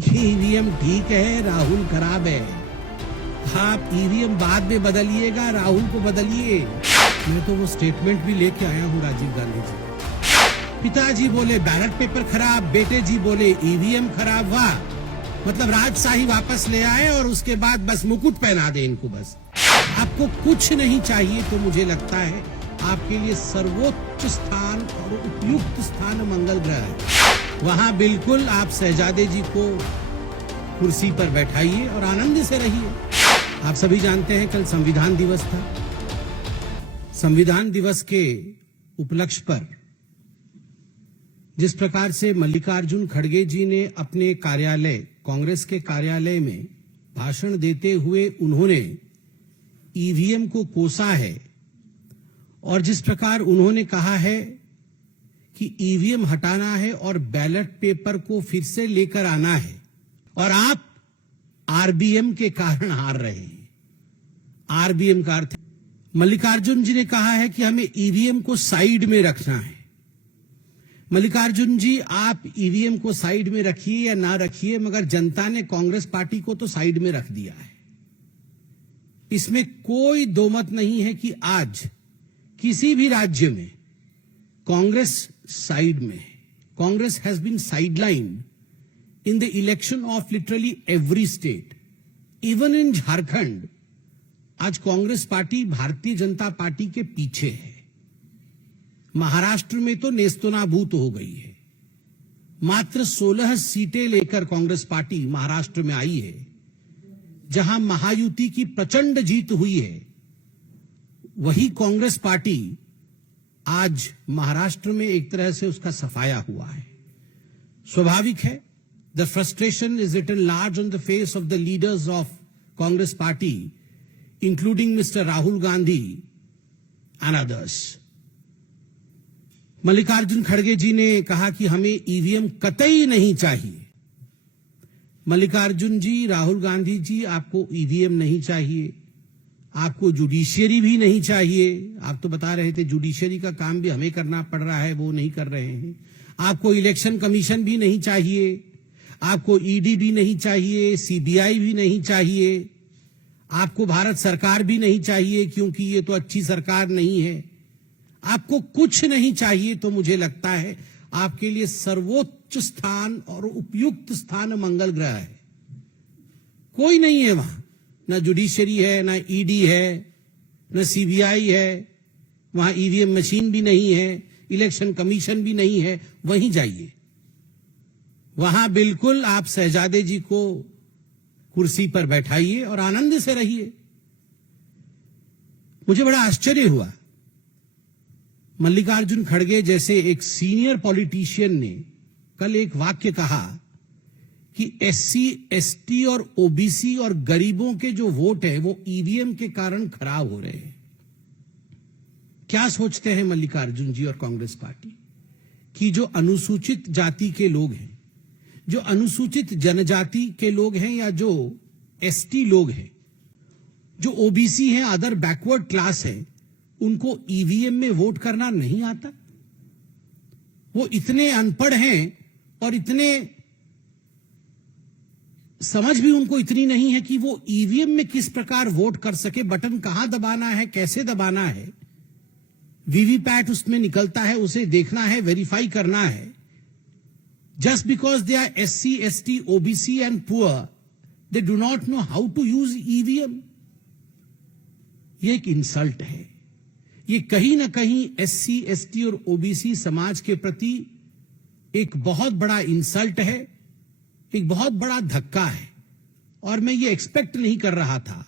ये ईवीएम ठीक है, राहुल खराब है। आप ईवीएम बाद में बदलिएगा, राहुल को बदलिए। मैं तो वो स्टेटमेंट भी लेके आया हूँ राजीव गांधी जी। पिताजी बोले बैलेट पेपर खराब, बेटे जी बोले ईवीएम खराब। वाह, मतलब राजशाही वापस ले आए और उसके बाद बस मुकुट पहना दे इनको। बस आपको कुछ नहीं चाहिए तो मुझे लगता है आपके लिए सर्वोच्च स्थान और उपयुक्त स्थान मंगल ग्रह है। वहां बिल्कुल आप शहजादे जी को कुर्सी पर बैठाइए और आनंद से रहिए। आप सभी जानते हैं कल संविधान दिवस था। संविधान दिवस के उपलक्ष्य पर जिस प्रकार से मल्लिकार्जुन खड़गे जी ने अपने कार्यालय, कांग्रेस के कार्यालय में भाषण देते हुए उन्होंने ईवीएम को कोसा है और जिस प्रकार उन्होंने कहा है कि ईवीएम हटाना है और बैलेट पेपर को फिर से लेकर आना है, और आप आरबीएम के कारण हार रहे हैं। आरबीएम का अर्थ, मल्लिकार्जुन जी ने कहा है कि हमें ईवीएम को साइड में रखना है। मल्लिकार्जुन जी, आप ईवीएम को साइड में रखिए या ना रखिए, मगर जनता ने कांग्रेस पार्टी को तो साइड में रख दिया है। इसमें कोई दो मत नहीं है कि आज किसी भी राज्य में कांग्रेस साइड में है। Congress has been sidelined in the election of literally every state, even in Jharkhand. आज कांग्रेस पार्टी भारतीय जनता पार्टी के पीछे है। महाराष्ट्र में तो नेस्तनाबूत हो गई है। मात्र 16 सीटें लेकर कांग्रेस पार्टी महाराष्ट्र में आई है, जहां महायुति की प्रचंड जीत हुई है। वही कांग्रेस पार्टी आज महाराष्ट्र में एक तरह से उसका सफाया हुआ है। स्वाभाविक है, the frustration is written large on the face of the leaders of Congress party, including mister Rahul Gandhi and others. Mallikarjun खड़गे जी ने कहा कि हमें ईवीएम कतई नहीं चाहिए। मल्लिकार्जुन जी, राहुल गांधी जी, आपको ईवीएम नहीं चाहिए, आपको जुडिशियरी भी नहीं चाहिए। आप तो बता रहे थे जुडिशियरी का काम भी हमें करना पड़ रहा है, वो नहीं कर रहे हैं। आपको इलेक्शन कमीशन भी नहीं चाहिए, आपको ईडी भी नहीं चाहिए, सीबीआई भी नहीं चाहिए, आपको भारत सरकार भी नहीं चाहिए क्योंकि ये तो अच्छी सरकार नहीं है। आपको कुछ नहीं चाहिए तो मुझे लगता है आपके लिए सर्वोच्च स्थान और उपयुक्त स्थान मंगल ग्रह है। कोई नहीं है वहां, ना जुडिशियरी है, ना ईडी है, ना सीबीआई है, वहां ईवीएम मशीन भी नहीं है, इलेक्शन कमीशन भी नहीं है। वहीं जाइए, वहां बिल्कुल आप शहजादे जी को कुर्सी पर बैठाइए और आनंद से रहिए। मुझे बड़ा आश्चर्य हुआ, मल्लिकार्जुन खड़गे जैसे एक सीनियर पॉलिटिशियन ने कल एक वाक्य कहा कि एससी, एसटी और ओबीसी और गरीबों के जो वोट है वो ईवीएम के कारण खराब हो रहे हैं। क्या सोचते हैं मल्लिकार्जुन जी और कांग्रेस पार्टी कि जो अनुसूचित जाति के लोग हैं, जो अनुसूचित जनजाति के लोग हैं, या जो एसटी लोग हैं, जो ओबीसी हैं, अदर बैकवर्ड क्लास है, उनको ईवीएम में वोट करना नहीं आता? वो इतने अनपढ़ हैं और इतने समझ भी उनको इतनी नहीं है कि वो ईवीएम में किस प्रकार वोट कर सके, बटन कहां दबाना है, कैसे दबाना है, वीवीपैट उसमें निकलता है, उसे देखना है, वेरीफाई करना है। Just because they are SC, ST, OBC and poor, they do not know how to use EVM. ये एक इंसल्ट है। ये कहीं ना कहीं एससी, एसटी और ओबीसी समाज के प्रति एक बहुत बड़ा इंसल्ट है, एक बहुत बड़ा धक्का है। और मैं ये एक्सपेक्ट नहीं कर रहा था।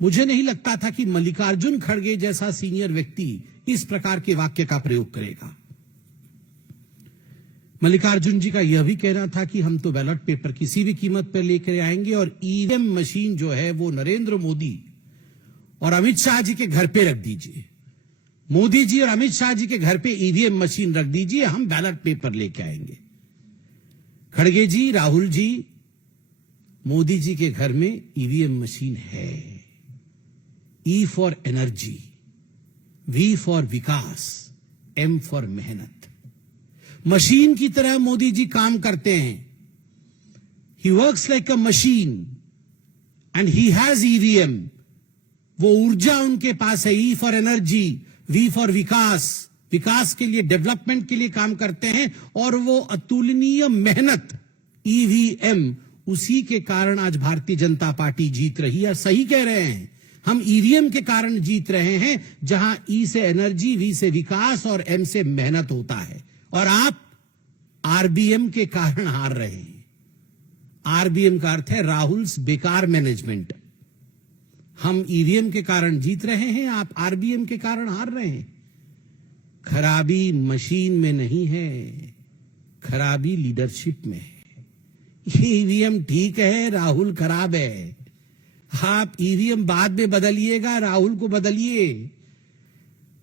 मुझे नहीं लगता था कि मल्लिकार्जुन खड़गे जैसा सीनियर व्यक्ति इस प्रकार के वाक्य का प्रयोग करेगा। मल्लिकार्जुन जी का यह भी कहना था कि हम तो बैलेट पेपर किसी भी कीमत पर लेकर आएंगे और ईवीएम मशीन जो है वो नरेंद्र मोदी और अमित शाह जी के घर पे रख दीजिए। मोदी जी और अमित शाह जी के घर पे ईवीएम मशीन रख दीजिए, हम बैलेट पेपर लेके आएंगे। खड़गे जी, राहुल जी, मोदी जी के घर में ईवीएम मशीन है। E for energy, V for vikas, M for mehnat. Machine की तरह मोदी जी काम करते हैं। he works like a machine and he has EVM. वो ऊर्जा उनके पास है, E for energy, V for विकास, विकास के लिए, डेवलपमेंट के लिए काम करते हैं, और वो अतुलनीय मेहनत EVM, उसी के कारण आज भारतीय जनता पार्टी जीत रही है। सही कह रहे हैं, हम EVM के कारण जीत रहे हैं, जहां E से एनर्जी, V से विकास और M से मेहनत होता है, और आप RBM के कारण हार रहे हैं। RBM का अर्थ है राहुल्स बेकार मैनेजमेंट। हम EVM के कारण जीत रहे हैं, आप RBM के कारण हार रहे हैं। खराबी मशीन में नहीं है, खराबी लीडरशिप में है। EVM ठीक है, राहुल खराब है। आप EVM बाद में बदलिएगा, राहुल को बदलिए।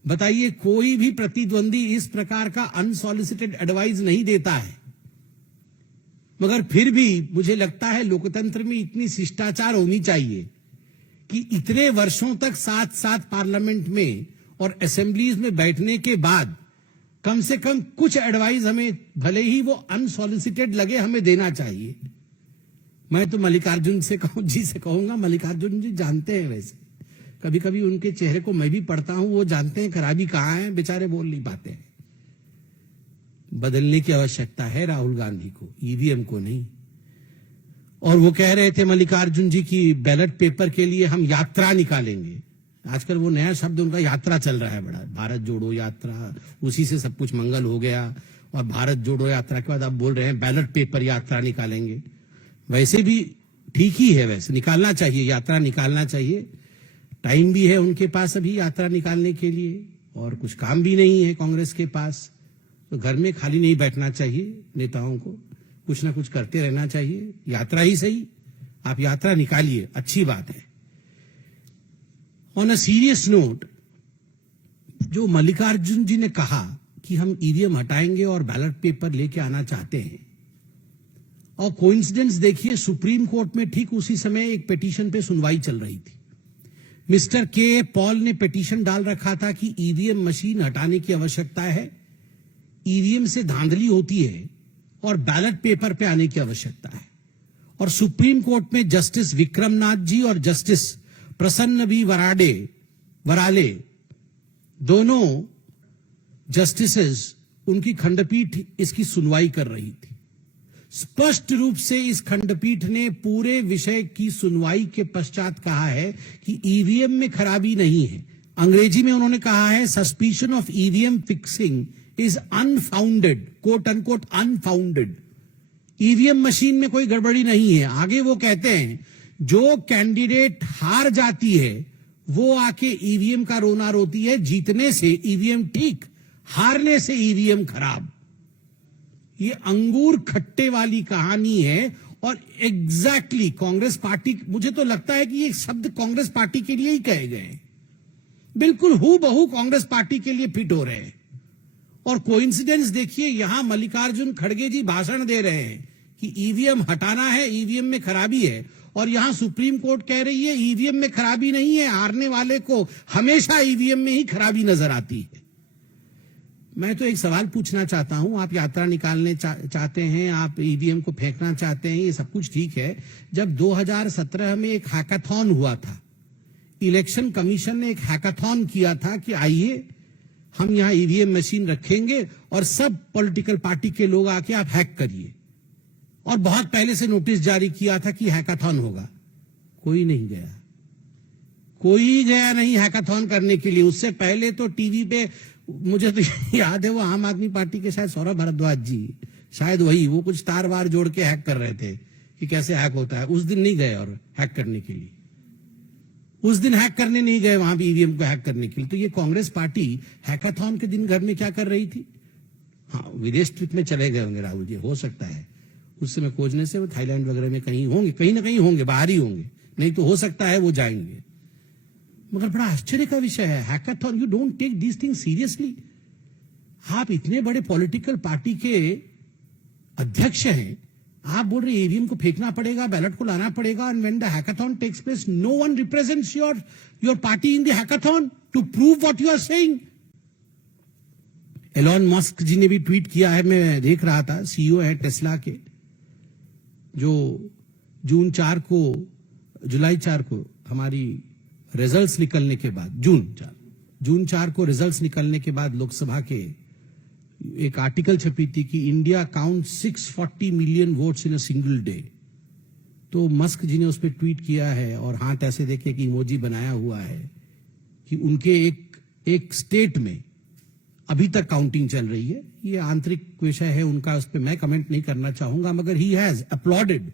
बताइए, कोई भी प्रतिद्वंदी इस प्रकार का अनसॉलिसिटेड एडवाइस नहीं देता है, मगर फिर भी मुझे लगता है लोकतंत्र में इतनी शिष्टाचार होनी चाहिए कि इतने वर्षों तक साथ साथ पार्लियामेंट में और असेंबलीज में बैठने के बाद कम से कम कुछ एडवाइस हमें, भले ही वो अनसॉलिसिटेड लगे, हमें देना चाहिए। मैं तो मल्लिकार्जुन जी से कहूंगा, मल्लिकार्जुन जी जानते हैं, वैसे कभी कभी उनके चेहरे को मैं भी पढ़ता हूं, वो जानते हैं खराबी कहां है, बेचारे बोल नहीं पाते हैं। बदलने की आवश्यकता है राहुल गांधी को, EVM को नहीं। और वो कह रहे थे मल्लिकार्जुन जी की बैलेट पेपर के लिए हम यात्रा निकालेंगे। आजकल वो नया शब्द उनका यात्रा चल रहा है बड़ा, भारत जोड़ो यात्रा, उसी से सब कुछ मंगल हो गया। और भारत जोड़ो यात्रा के बाद आप बोल रहे हैं बैलेट पेपर यात्रा निकालेंगे। वैसे भी ठीक ही है, वैसे निकालना चाहिए, यात्रा निकालना चाहिए। टाइम भी है उनके पास अभी यात्रा निकालने के लिए, और कुछ काम भी नहीं है कांग्रेस के पास, तो घर में खाली नहीं बैठना चाहिए। नेताओं को कुछ ना कुछ करते रहना चाहिए। यात्रा ही सही, आप यात्रा निकालिए, अच्छी बात है। ऑन अ सीरियस नोट, जो मल्लिकार्जुन जी ने कहा कि हम EVM हटाएंगे और बैलेट पेपर लेके आना चाहते हैं, और कोइंसिडेंस देखिए, सुप्रीम कोर्ट में ठीक उसी समय एक पिटीशन पे सुनवाई चल रही थी। मिस्टर के पॉल ने पिटीशन डाल रखा था कि EVM मशीन हटाने की आवश्यकता है, EVM से धांधली होती है, और बैलेट पेपर पे आने की आवश्यकता है। और सुप्रीम कोर्ट में जस्टिस विक्रमनाथ जी और जस्टिस प्रसन्न बी वराले, दोनों जस्टिसेस, उनकी खंडपीठ इसकी सुनवाई कर रही थी। स्पष्ट रूप से इस खंडपीठ ने पूरे विषय की सुनवाई के पश्चात कहा है कि EVM में खराबी नहीं है। अंग्रेजी में उन्होंने कहा है, suspicion of EVM fixing is unfounded, quote unquote unfounded. EVM machine में कोई गड़बड़ी नहीं है। आगे वो कहते हैं, जो कैंडिडेट हार जाती है वो आके EVM का रोना रोती है। जीतने से EVM ठीक, हारने से EVM खराब। ये अंगूर खट्टे वाली कहानी है। और एग्जैक्टली कांग्रेस पार्टी, मुझे तो लगता है कि ये शब्द कांग्रेस पार्टी के लिए ही कहे गए, बिल्कुल हूबहू कांग्रेस पार्टी के लिए फिट हो रहे हैं। और कोइंसिडेंस देखिए, यहां मल्लिकार्जुन खड़गे जी भाषण दे रहे हैं कि EVM हटाना है, EVM में खराबी है, और यहां सुप्रीम कोर्ट कह रही है EVM में खराबी नहीं है, हारने वाले को हमेशा EVM में ही खराबी नजर आती है। मैं तो एक सवाल पूछना चाहता हूं, आप यात्रा निकालने चाहते हैं, आप EVM को फेंकना चाहते हैं, ये सब कुछ ठीक है। जब 2017 में एक हैकाथॉन हुआ था, इलेक्शन कमीशन ने एक हैकाथॉन किया था कि आइए हम यहां EVM मशीन रखेंगे और सब पॉलिटिकल पार्टी के लोग आके आप हैक करिए, और बहुत पहले से नोटिस जारी किया था कि हैकाथॉन होगा। कोई नहीं गया, कोई गया नहीं हैकाथॉन करने के लिए। उससे पहले तो टीवी पे, मुझे तो याद है, वो आम आदमी पार्टी के शायद सौरभ भारद्वाज जी, शायद वही, वो कुछ तार वार जोड़ के हैक कर रहे थे कि कैसे हैक होता है। उस दिन नहीं गए और हैक करने के लिए, उस दिन हैक करने नहीं गए वहां भी EVM को हैक करने के लिए। तो ये कांग्रेस पार्टी हैकाथॉन के दिन घर में क्या कर रही थी? हाँ, विदेश ट्रिप में चले गए होंगे राहुल जी, हो सकता है उस समय खोजने से वो थाईलैंड वगैरह में कहीं होंगे, कहीं ना कहीं होंगे, बाहर ही होंगे, नहीं तो हो सकता है वो जाएंगे। मगर बड़ा आश्चर्य का विषय है, hackathon, you don't take this thing seriously. आप इतने बड़े पॉलिटिकल पार्टी के अध्यक्ष हैं, आप बोल रहे EVM को फेंकना पड़ेगा, बैलेट को लाना पड़ेगा, and when the hackathon takes place no one represents your party in the hackathon to prove what you are saying. Elon Musk ji ने भी ट्वीट किया है, मैं देख रहा था, CEO है टेस्ला के, जो जुलाई 4 को हमारी रिजल्ट्स निकलने के बाद, जून 4 को रिजल्ट्स निकलने के बाद लोकसभा के एक आर्टिकल छपी थी कि India count 640 million votes in a single day. तो मस्क जी ने उस पर ट्वीट किया है और हाथ ऐसे देखे कि इमोजी बनाया हुआ है कि उनके एक स्टेट में अभी तक काउंटिंग चल रही है। ये आंतरिक विषय है उनका, उस पर मैं कमेंट नहीं करना चाहूंगा, मगर ही हैज अपलॉडेड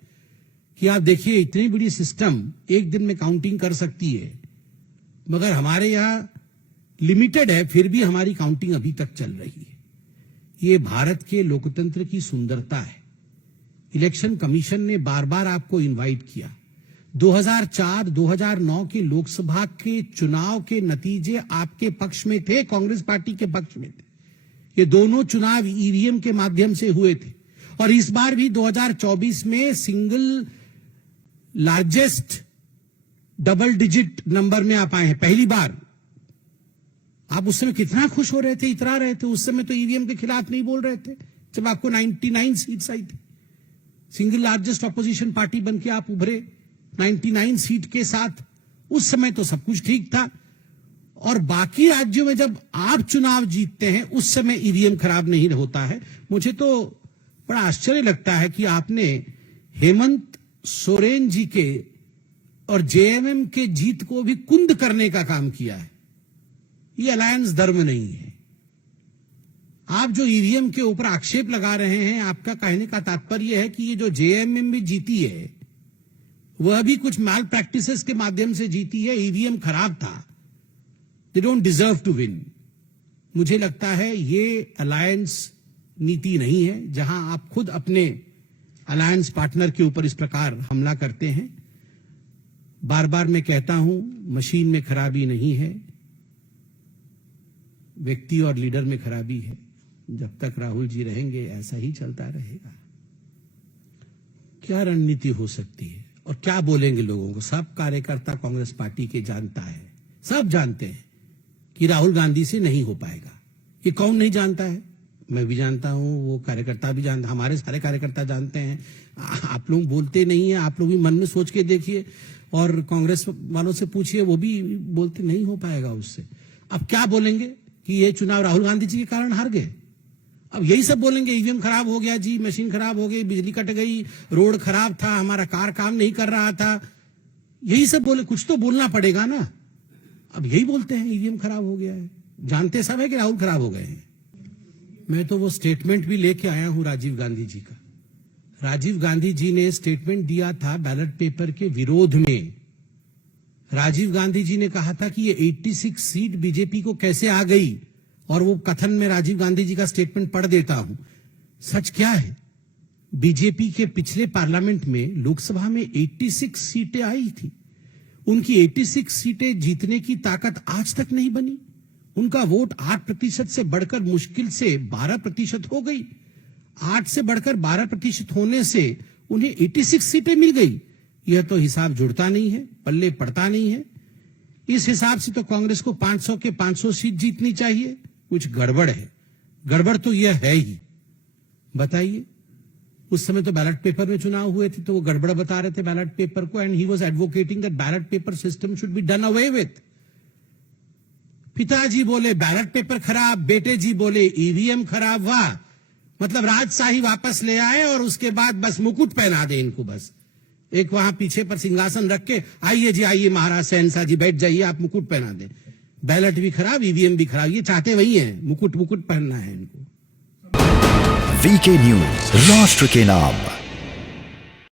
कि आप देखिए इतनी बड़ी सिस्टम एक दिन में काउंटिंग कर सकती है, मगर हमारे यहां लिमिटेड है, फिर भी हमारी काउंटिंग अभी तक चल रही है। ये भारत के लोकतंत्र की सुंदरता है। इलेक्शन कमीशन ने बार बार आपको इनवाइट किया। 2004-2009 के लोकसभा के चुनाव के नतीजे आपके पक्ष में थे, कांग्रेस पार्टी के पक्ष में थे। ये दोनों चुनाव ईवीएम के माध्यम से हुए थे और इस बार भी 2024 में single largest double digit number में आप आए हैं पहली बार। आप उस समय कितना खुश हो रहे थे, इतरा रहे थे। उस समय तो ईवीएम के खिलाफ नहीं बोल रहे थे जब आपको 99 सीट्स आई थी। सिंगल लार्जेस्ट ऑपोजिशन पार्टी बन के आप उभरे 99 सीट के साथ। उस समय तो सब कुछ ठीक था। और बाकी राज्यों में जब आप चुनाव जीतते हैं उस समय ईवीएम खराब नहीं होता है। मुझे तो बड़ा आश्चर्य लगता है कि आपने हेमंत सोरेन जी के और जेएमएम के जीत को भी कुंद करने का काम किया है। ये अलायंस धर्म नहीं है। आप जो ईवीएम के ऊपर आक्षेप लगा रहे हैं, आपका कहने का तात्पर्य है कि ये जो जेएमएम भी जीती है वह भी कुछ मैल प्रैक्टिसेस के माध्यम से जीती है। ईवीएम खराब था, they don't deserve to win. मुझे लगता है ये अलायंस नीति नहीं है, जहां आप खुद अपने अलायंस पार्टनर के ऊपर इस प्रकार हमला करते हैं। बार बार मैं कहता हूं, मशीन में खराबी नहीं है, व्यक्ति और लीडर में खराबी है। जब तक राहुल जी रहेंगे ऐसा ही चलता रहेगा। क्या रणनीति हो सकती है और क्या बोलेंगे लोगों को? सब कार्यकर्ता कांग्रेस पार्टी के जानता है, सब जानते हैं कि राहुल गांधी से नहीं हो पाएगा। ये कौन नहीं जानता है? मैं भी जानता हूं, वो कार्यकर्ता भी जानता, हमारे सारे कार्यकर्ता जानते हैं। आप लोग बोलते नहीं है, आप लोग भी मन में सोच के देखिए और कांग्रेस वालों से पूछिए, वो भी बोलते नहीं हो पाएगा उससे। अब क्या बोलेंगे कि ये चुनाव राहुल गांधी जी के कारण हार गए? अब यही सब बोलेंगे, ईवीएम खराब हो गया जी, मशीन खराब हो गई, बिजली कट गई, रोड खराब था, हमारा कार काम नहीं कर रहा था। यही सब बोले, कुछ तो बोलना पड़ेगा ना। अब यही बोलते हैं ईवीएम खराब हो गया है, जानते सब है कि राहुल खराब हो गए हैं। मैं तो वो स्टेटमेंट भी लेके आया हूं राजीव गांधी जी का। राजीव गांधी जी ने स्टेटमेंट दिया था बैलेट पेपर के विरोध में। राजीव गांधी जी ने कहा था कि ये 86 सीट बीजेपी को कैसे आ गई, और वो कथन में राजीव गांधी जी का स्टेटमेंट पढ़ देता हूं। सच क्या है? बीजेपी के पिछले पार्लियामेंट में लोकसभा में 86 सीटें आई थी। उनकी 86 सीटें जीतने की ताकत आज तक नहीं बनी। उनका वोट 8% से बढ़कर मुश्किल से 12% हो गई। 8 से बढ़कर 12% होने से उन्हें 86 सीटें मिल गई। यह तो हिसाब जुड़ता नहीं है, पल्ले पड़ता नहीं है। इस हिसाब से तो कांग्रेस को 500 के 500 सीट जीतनी चाहिए। कुछ गड़बड़ है। गड़बड़ तो यह है ही। बताइए, उस समय तो बैलेट पेपर में चुनाव हुए थे तो वो गड़बड़ बता रहे थे बैलेट पेपर को, and he was advocating that ballot paper system should be done away with. पिताजी बोले बैलेट पेपर खराब, बेटे जी बोले ईवीएम खराब। वाह, मतलब राजशाही वापस ले आए और उसके बाद बस मुकुट पहना दे इनको। बस एक वहां पीछे पर सिंहासन रख के, आइए जी आइए महाराज शहंशाह जी बैठ जाइए, आप मुकुट पहना दें। बैलेट भी खराब, ईवीएम भी खराब, ये चाहते वही हैं, मुकुट पहनना है इनको। वीके न्यूज, राष्ट्र के नाम।